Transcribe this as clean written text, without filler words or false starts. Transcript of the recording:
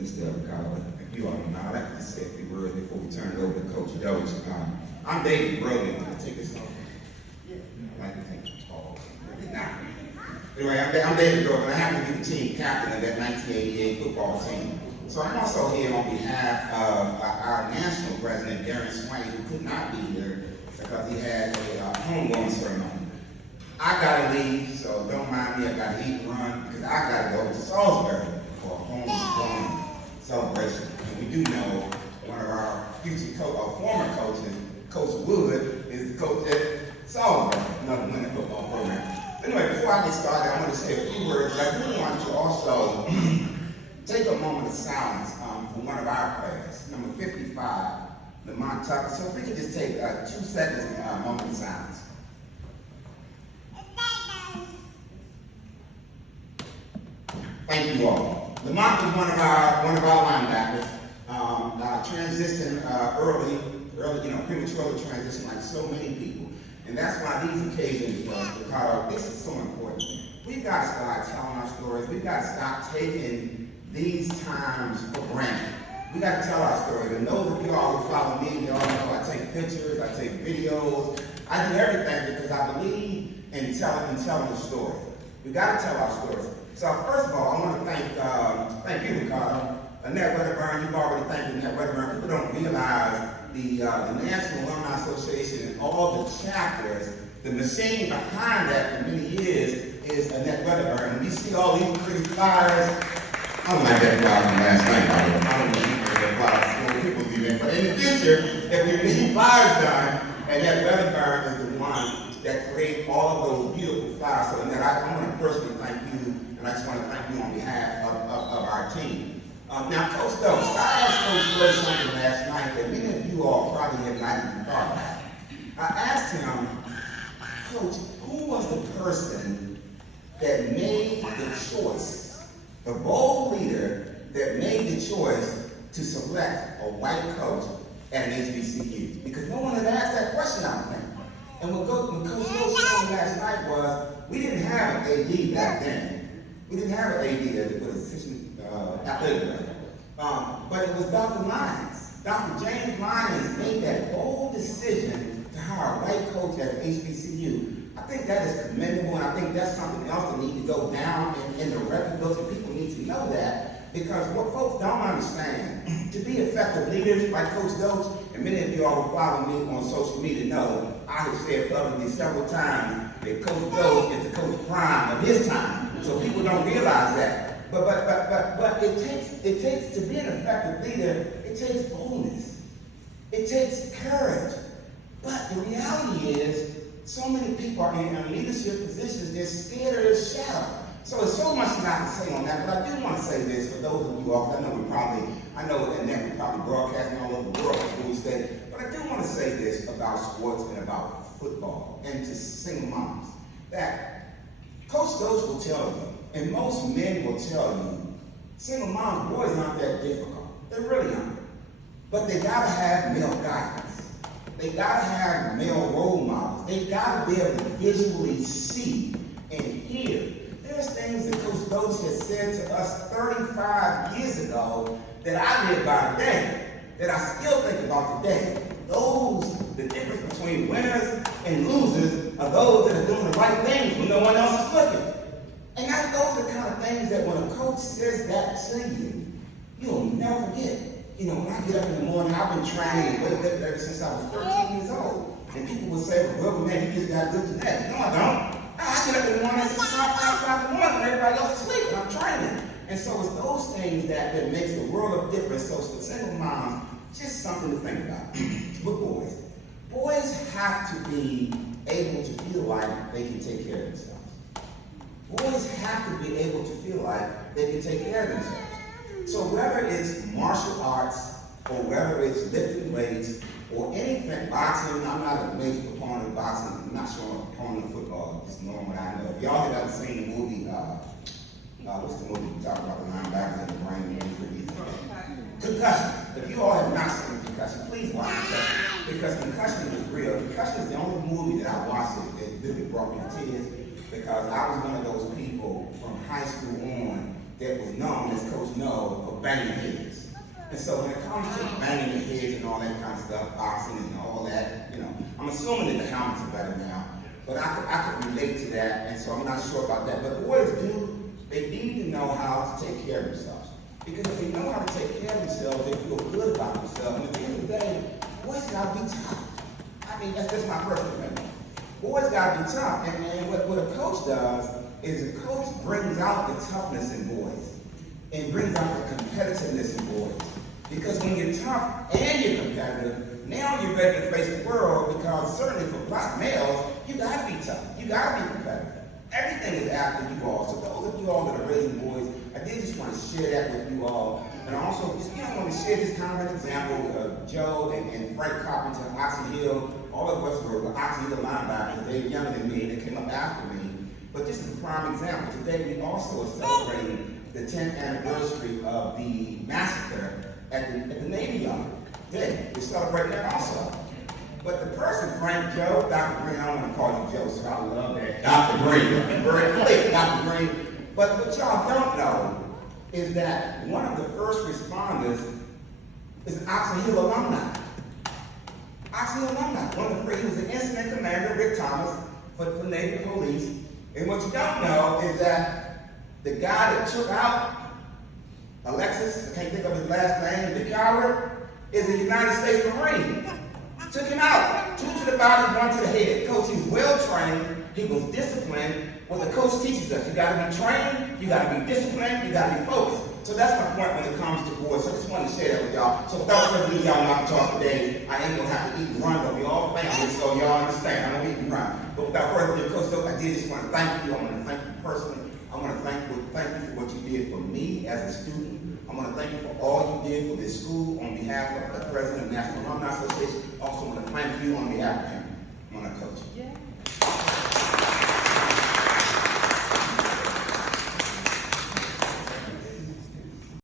Mr. Ricardo, if you all know, I'd like to say a few words before we turn it over to Coach Dolch. I'm David Grogan. Can I take this off? I'd like to thank you all. Anyway, I'm David Grogan. I happen to be the team captain of that 1988 football team. So I'm also here on behalf of our national president, Darren Swain, who could not be here because he had a homegoing ceremony. I gotta leave, so don't mind me. I gotta eat and run because I gotta go to Salisbury for a homegoing celebration. And we do know one of our future former coaches, Coach Wood, is the coach at Salisbury, another winning football program. Anyway, before I get started, I want to say a few words. I really want to also take a moment of silence for one of our players, number 55, Lamont Tucker. So if we could just take 2 seconds moment of silence. Thank you all. Lamont was one of our linebackers. Transitioned early, prematurely transitioned like so many people. And that's why these occasions, because this is so important. We've got to start telling our stories. We've got to stop taking these times for granted. We got to tell our stories. And those of you all who follow me, you all know I take pictures, I take videos, I do everything because I believe in telling the story. We've got to tell our stories. So first of all, I want to thank you, Ricardo. Annette Wedderburn, you've already thanked Annette Wedderburn. People don't realize the National Alumni Association and all the chapters, the machine behind that for many years is Annette Wedderburn. And we see all these pretty flyers. I don't like that flyer from last night, by the way. I don't want that flyer for people leaving. But in the future, if we need flyers done, Annette Wedderburn is the one that creates all of those beautiful flyers. So Annette, I want to personally thank you, and I just want to thank you on behalf of our team. Now, Coach Dolch, I asked Coach Dolch something last night that many of you all probably have not even thought about. I asked him, Coach, who was the person that made the choice, the bold leader that made the choice to select a white coach at an HBCU? Because no one had asked that question, I don't think. And what Coach Dolch told me last night was, we didn't have an AD back then. We didn't have an AD that was assistant athletic director. But it was Dr. Lyons. Dr. James Lyons made that bold decision to hire a white coach at HBCU. I think that is commendable, and I think that's something else that needs to go down in the record books, and people need to know that. Because what folks don't understand, to be effective leaders like Coach Dolch, and many of you all who follow me on social media know, I have said publicly several times that Coach Dolch is the Coach Prime of his time. So people don't realize that. But it takes to be an effective leader, it takes boldness. It takes courage. But the reality is, so many people are in leadership positions, they're scared of their shadow. So there's so much not to say on that, but I do want to say this for those of you all, because I know that we're probably broadcasting all over the world at Bowie State, but I do want to say this about sports and about football, and to single moms, that Coach Dolch will tell you, and most men will tell you, single moms, boys aren't that difficult. They really aren't. But they gotta have male guidance. They gotta have male role models. They gotta be able to visually see and hear. There's things that Coach Dolch has said to us 35 years ago that I live by today, that I still think about today. The difference between winners and losers are those that are doing the right things when no one else is looking. And those are the kind of things that when a coach says that to you, you'll never forget. When I get up in the morning, I've been trained ever since I was 13 years old. And people will say, well, man, you just got good genetics. No, I don't. I get up in the morning, it's 5 in the morning, when everybody else is asleep, and I'm training. And so it's those things that makes the world of difference. So for single moms, just something to think about. With boys have to be able to feel like they can take care of themselves. Boys have to be able to feel like they can take care of themselves. So whether it's martial arts, or whether it's lifting weights, or anything, boxing, I'm not a major proponent of boxing, I'm not sure I'm a proponent of football, just knowing what I know. If y'all have ever seen the movie, what's the movie we talk about the linebackers and the brain injuries? Concussion. If you all have not seen Concussion, please watch Concussion, because Concussion is real. Concussion is the only movie that I watched that really brought me to tears, because I was one of those people from high school on that was known as Coach No for banging heads. And so when it comes to banging the heads and all that kind of stuff, boxing and all that, you know, I'm assuming that the helmets are better now, but I could relate to that, and so I'm not sure about that. But boys they need to know how to take care of themselves. Because if they know how to take care of themselves, they feel good about themselves. And at the end of the day, boys gotta be tough. I mean, that's just my personal opinion. Boys gotta be tough. And what a coach does is a coach brings out the toughness in boys and brings out the competitiveness in boys. Because when you're tough and you're competitive, now you're ready to face the world, because certainly for black males, you gotta be tough. You gotta be competitive. Everything is after you all. So those of you all that are raising boys, I did just want to share that with you all. And I also just want to share this kind of an example of Joe and Frank Carpenter, Oxon Hill. All of us were Oxon Hill linebackers. They were younger than me. They came up after me. But this is a prime example. Today we also are celebrating the 10th anniversary of the massacre at the Navy Yard. Yeah, we're celebrating that also. But the person, Frank, Joe, Dr. Green, I don't want to call you Joe, so I love that. Dr. Green, very clear, Dr. Green. But what y'all don't know is that one of the first responders is an Oxon Hill alumni. Oxon Hill alumni. One of the first, he was the incident commander, Rick Thomas, for Navy Police. And what you don't know is that the guy that took out Alexis, I can't think of his last name, the coward, is a United States Marine. Took him out. 2 to the body, 1 to the head. Coach, he was well trained. He was disciplined. What the coach teaches us, you got to be trained, you got to be disciplined, you got to be focused. So that's my point when it comes to boys. So I just wanted to share that with y'all. So without further ado, y'all know I can talk today. I ain't going to have to eat and run, but we all family, so y'all understand. I don't eat and run. But without further ado, Coach Dolch, I did just want to thank you. I want to thank you personally. I want to thank you for what you did for me as a student. I want to thank you for all you did for this school on behalf of the President of the National Alumni Association. Also want to thank you on behalf of him. I want to coach you. Yeah.